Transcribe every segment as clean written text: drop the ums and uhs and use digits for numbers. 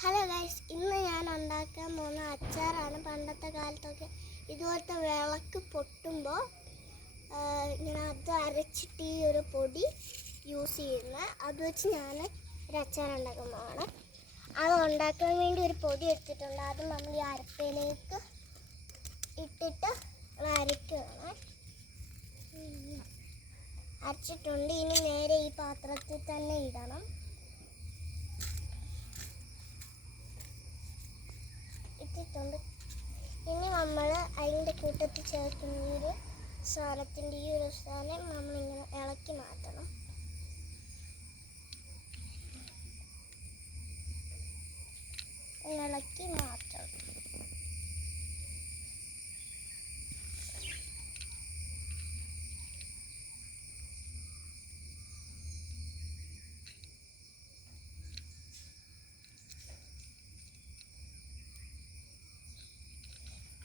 Hello guys, ഇന്ന് ഞാൻ ഉണ്ടാക്കാൻ പോകുന്ന അച്ചാറാണ്. പണ്ടത്തെ കാലത്തൊക്കെ ഇതുപോലത്തെ വിളക്ക് പൊട്ടുമ്പോൾ ഇങ്ങനെ അത് അരച്ചിട്ട് ഈ ഒരു പൊടി യൂസ് ചെയ്യുന്ന അത് വെച്ച് ഞാൻ ഒരു അച്ചാർ ഉണ്ടാക്കാൻ പോവാണ്. അത് ഉണ്ടാക്കാൻ വേണ്ടി ഒരു പൊടി എടുത്തിട്ടുണ്ട്. അത് നമ്മൾ ഈ അരപ്പയിലേക്ക് ഇട്ടിട്ട് അരയ്ക്കുകയാണ്. അരച്ചിട്ടുണ്ട്. ഇനി നേരെ ഈ പാത്രത്തിൽ തന്നെ ഇടണം. ഇട്ടിട്ടുണ്ട്. ഇനി നമ്മൾ അതിൻ്റെ കൂട്ടത്തിൽ ചേർക്കുന്ന ഈ ഒരു സാധനത്തിൻ്റെ ഈ ഒരു സാധനം നമ്മളിങ്ങനെ ഇളക്കി മാറ്റണം. ഇളക്കി മാറ്റണം.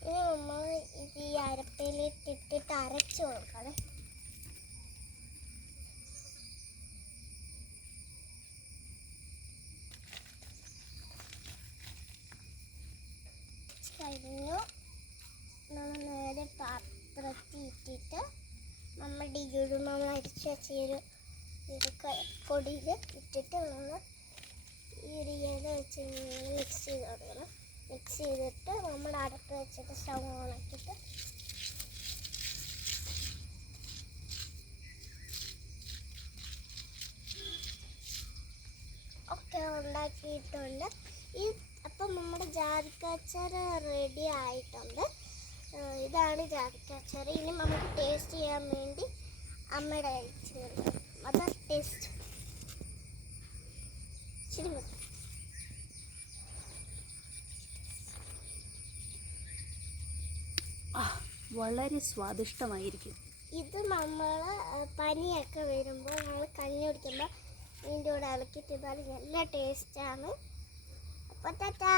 ഇനി നമ്മൾ ഇത് ഈ അരപ്പയിലേക്ക് ഇട്ടിട്ട് അരച്ച് കൊടുക്കണം. കഴിഞ്ഞു. നമ്മൾ നേരെ പാത്രത്തിൽ ഇട്ടിട്ട് നമ്മുടെ ഈ ഒരു നമ്മൾ അരിച്ച് വെച്ച പൊടിയിൽ ഇട്ടിട്ട് നമ്മൾ ഈ ഒരു ഇല വെച്ച് മിക്സ് ചെയ്ത് കൊടുക്കണം. മിക്സ് ചെയ്തിട്ട് നമ്മൾ അടുപ്പ് വെച്ചിട്ട് സ്റ്റവ് ഓണാക്കിയിട്ട് ഒക്കെ ഉണ്ടാക്കിയിട്ടുണ്ട്. അപ്പം നമ്മുടെ ജാതിക്കാച്ചാർ റെഡി ആയിട്ടുണ്ട്. ഇതാണ് ജാതിക്കാച്ചാർ. ഇനി നമുക്ക് ടേസ്റ്റ് ചെയ്യാൻ വേണ്ടി അമ്മയുടെ ഇച്ചിരി അത് ടേസ്റ്റ് ഇച്ചിരി മതി. വളരെ സ്വാദിഷ്ടമായിരിക്കും. ഇത് നമ്മൾ പനിയൊക്കെ വരുമ്പോൾ നമ്മൾ കഞ്ഞി കുടിക്കുമ്പോൾ ഇതിൻ്റെ കൂടെ ഇളക്കി തിന്നാൽ നല്ല ടേസ്റ്റാണ്. അപ്പോൾ ടാറ്റാ.